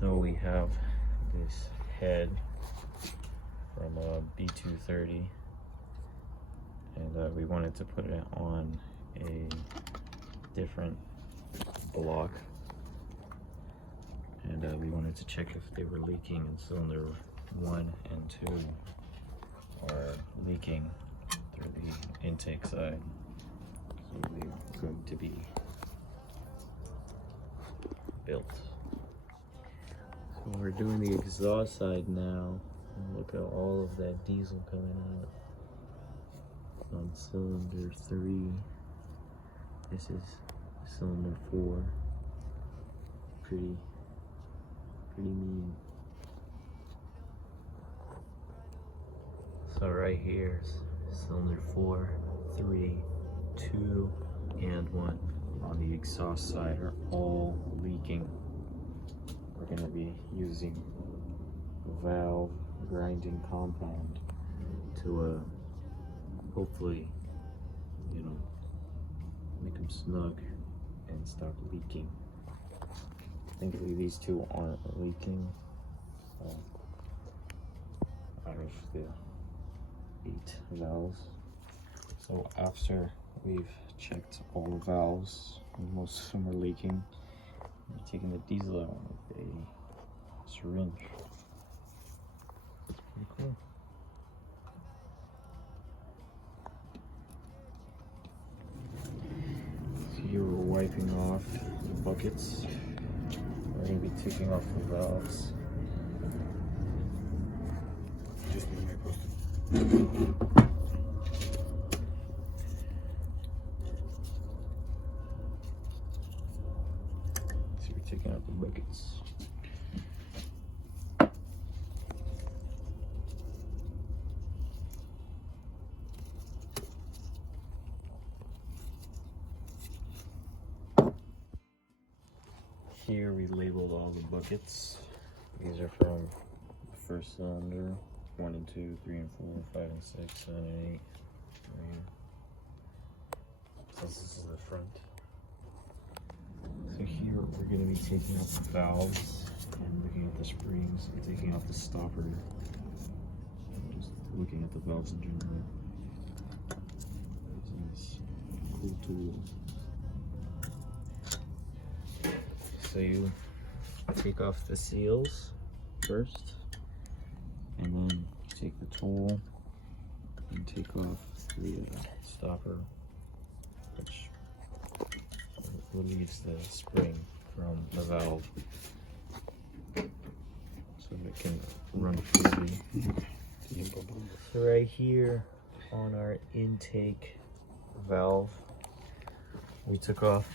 So we have this head from a B230, and we wanted to put it on a different block, and we wanted to check if they were leaking, and cylinder 1 and 2 are leaking through the intake side. So they're going to be built. So we're doing the exhaust side now, and look at all of that diesel coming out on cylinder 3. This is cylinder 4. Pretty mean. So right here, cylinder 4, 3, 2, and 1 on the exhaust side are all leaking. We're going to be using valve grinding compound to hopefully, make them snug and stop leaking. Thankfully these two aren't leaking, so out of the 8 valves. So after we've checked all the valves, and most of them are leaking, we're taking the diesel out with a syringe. It's pretty cool. So here we're wiping off the buckets. We're going to be taking off the valves. Just need my post. So we're taking out the buckets. Here we labeled all the buckets. These are from the first cylinder, 1 and 2, 3 and 4, 5 and 6, 7 and 8. Right here. So this is the front. So here we're going to be taking off the valves and looking at the springs and taking off the stopper. Just looking at the valves in general. This is a cool tool. So you take off the seals first, and then you take the tool and take off the stopper, which relieves the spring from the valve so it can run freely. So right here on our intake valve, we took off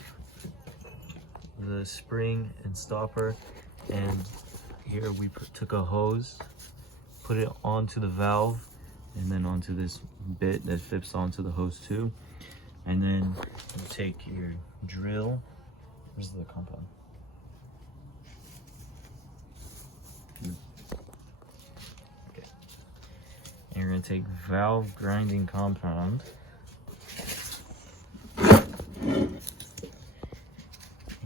the spring and stopper, and here we took a hose, put it onto the valve, and then onto this bit that fits onto the hose too. And then you take your drill. Where's the compound? Okay. And you're gonna take valve grinding compound.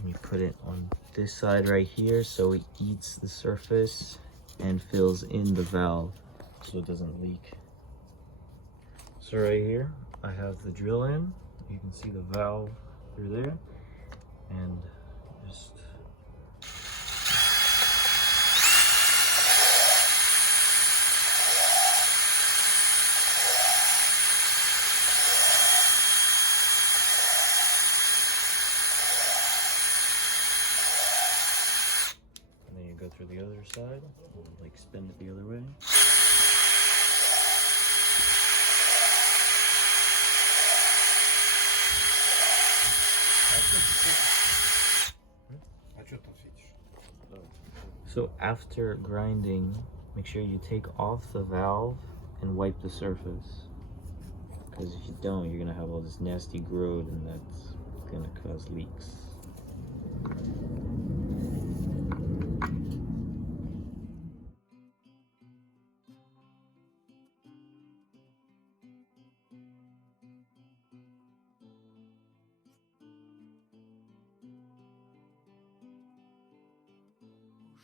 You put it on this side right here so it eats the surface and fills in the valve so it doesn't leak. So right here I have the drill in. You can see the valve through there, and just go through the other side, like spin it the other way. So after grinding, make sure you take off the valve and wipe the surface, because if you don't, you're gonna have all this nasty growth, and that's gonna cause leaks.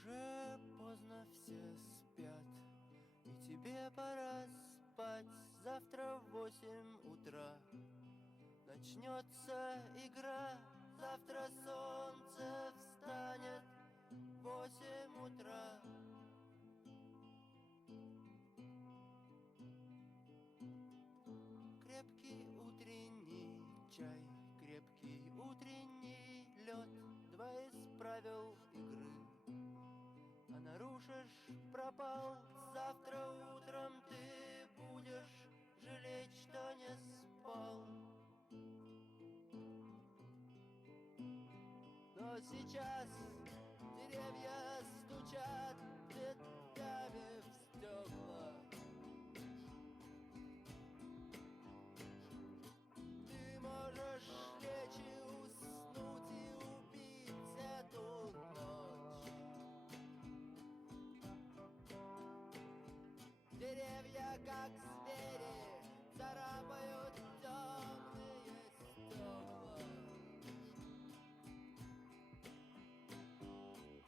Уже поздно, все спят, и тебе пора спать. Завтра в 8 утра начнется игра. Завтра солнце встанет в 8 утра. Крепкий утренний чай, крепкий утренний лед, два из правил игры. А нарушишь, пропал. Завтра утром ты будешь жалеть, что не спал. Но сейчас деревья стучат ветвями в стекла. Ты можешь лечь и уснуть и убить эту ночь. Деревья, как звери, царапают темные стекла.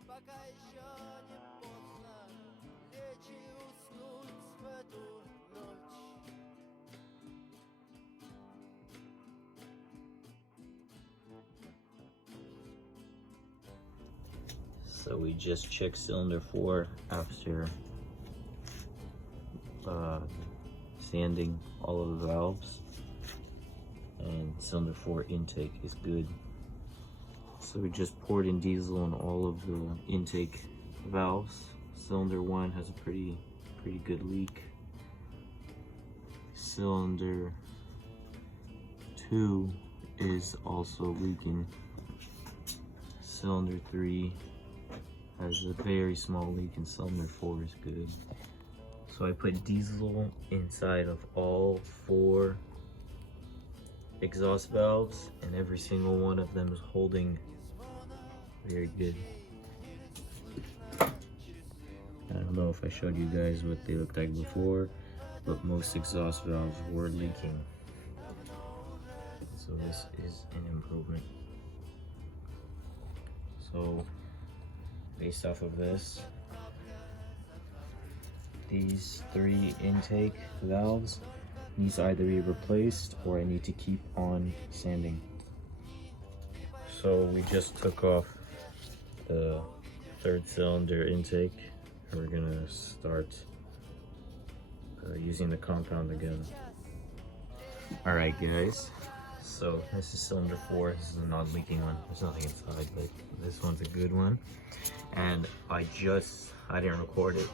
Пока еще не поздно лечь и уснуть в эту ночь. So we just checked cylinder 4 after sanding all of the valves, and cylinder 4 intake is good. So we just poured in diesel on all of the intake valves. Cylinder 1 has a pretty good leak. Cylinder 2 is also leaking. Cylinder 3 has a very small leak, and cylinder 4 is good. So I put diesel inside of all 4 exhaust valves, and every single one of them is holding very good. I don't know if I showed you guys what they looked like before, but most exhaust valves were leaking. So this is an improvement. So based off of this, these 3 intake valves needs to either be replaced or I need to keep on sanding. So we just took off the 3rd cylinder intake, and we're gonna start using the compound again. All right, guys. So this is cylinder 4. This is a non-leaking one. There's nothing inside, but this one's a good one. And I didn't record it,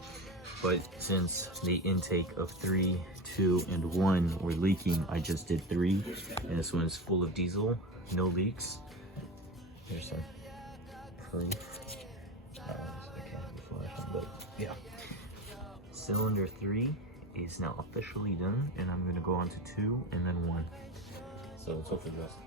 but since the intake of 3, 2, and 1 were leaking, I just did 3, and this one is full of diesel, no leaks. Here's some proof. I can't be flashing, but yeah. Cylinder 3 is now officially done, and I'm gonna go on to 2 and then 1. So let's hope for the best.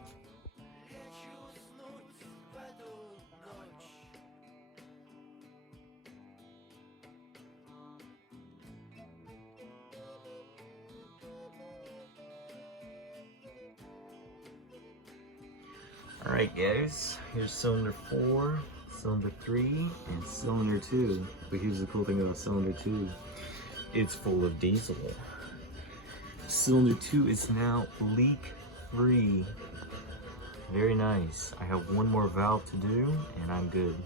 Alright guys, here's cylinder 4, cylinder 3, and cylinder 2. But here's the cool thing about cylinder 2. It's full of diesel. Cylinder 2 is now leak-free. Very nice. I have one more valve to do and I'm good.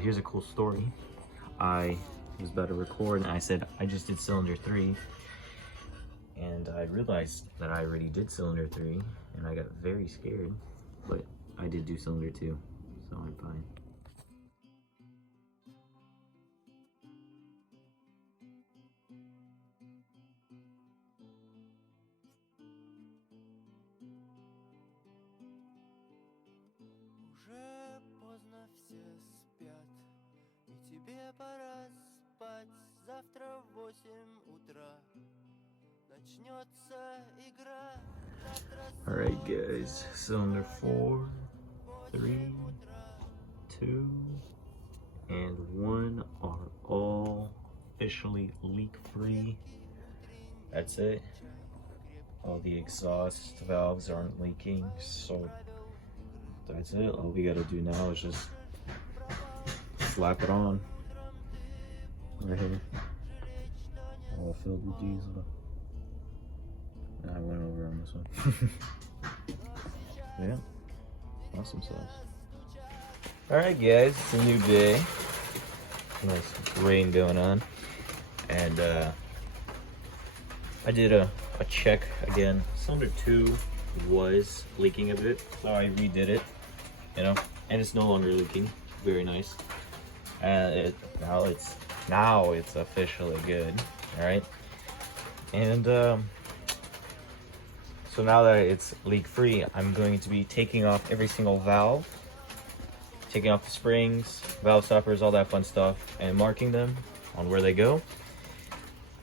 Here's a cool story. I was about to record and I said I just did cylinder 3. And I realized that I already did cylinder 3 and I got very scared. But I did do cylinder 2, so I'm fine. Уже поздно, все спят, и тебе пора спать. Завтра в 8 утра начнется игра. Alright guys, cylinder 4, 3, 2, and 1 are all officially leak-free. That's it. All the exhaust valves aren't leaking, so that's it. All we gotta do now is just slap it on right here, all filled with diesel. I went over on this one. Yeah, awesome sauce. Alright guys, it's a new day. Nice rain going on. And I did a check again. Cylinder 2 was leaking a bit, so I redid it, you know, and it's no longer leaking. Very nice. Now it's officially good. Alright. And so now that it's leak-free, I'm going to be taking off every single valve, taking off the springs, valve stoppers, all that fun stuff, and marking them on where they go.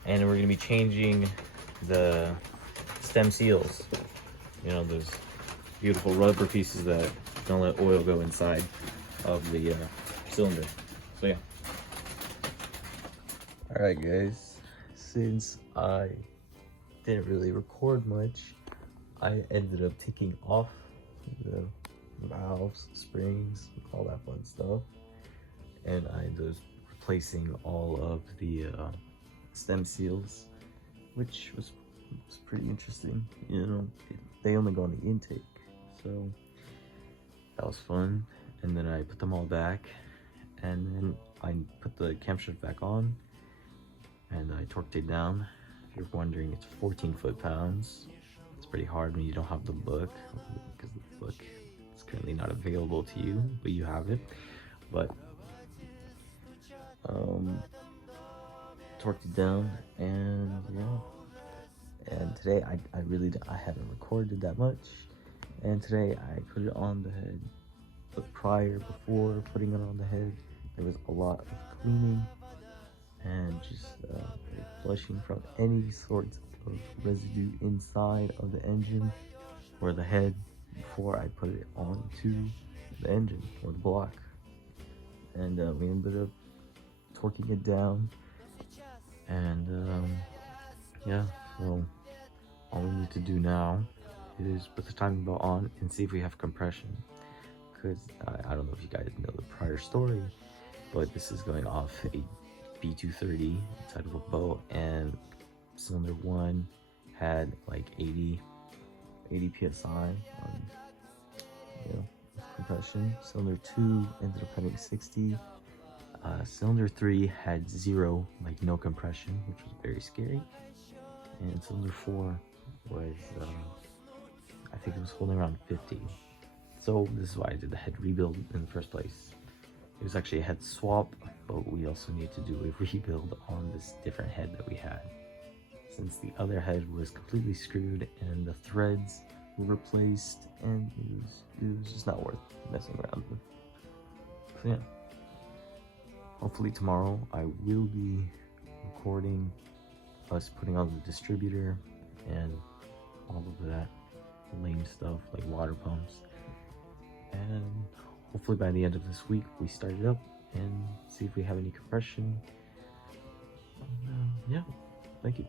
And we're going to be changing the stem seals. You know, those beautiful rubber pieces that don't let oil go inside of the cylinder. So yeah. Alright guys, since I didn't really record much, I ended up taking off the valves, springs, all that fun stuff, and I ended up replacing all of the stem seals, which was pretty interesting. You know, they only go on the intake, so that was fun. And then I put them all back, and then I put the camshaft back on, and I torqued it down. If you're wondering, it's 14 foot-pounds. It's pretty hard when you don't have the book, because the book is currently not available to you, but you have it. But torqued it down, and yeah. And today I haven't recorded that much, and today I put it on the head. But before putting it on the head, there was a lot of cleaning and just flushing from any sorts of residue inside of the engine or the head before I put it onto the engine or the block. And we ended up torquing it down, and yeah, so all we need to do now is put the timing belt on and see if we have compression, because I don't know if you guys know the prior story, but this is going off a B230 inside of a boat, and cylinder 1 had like 80 psi on, you know, compression. Cylinder 2 ended up having 60. Cylinder 3 had 0, like no compression, which was very scary. And cylinder 4 was, I think it was holding around 50. So this is why I did the head rebuild in the first place. It was actually a head swap, but we also need to do a rebuild on this different head that we had, since the other head was completely screwed and the threads were replaced, and it was just not worth messing around with. So yeah, hopefully tomorrow I will be recording us putting on the distributor and all of that lame stuff like water pumps, and hopefully by the end of this week we start it up and see if we have any compression. Yeah, thank you.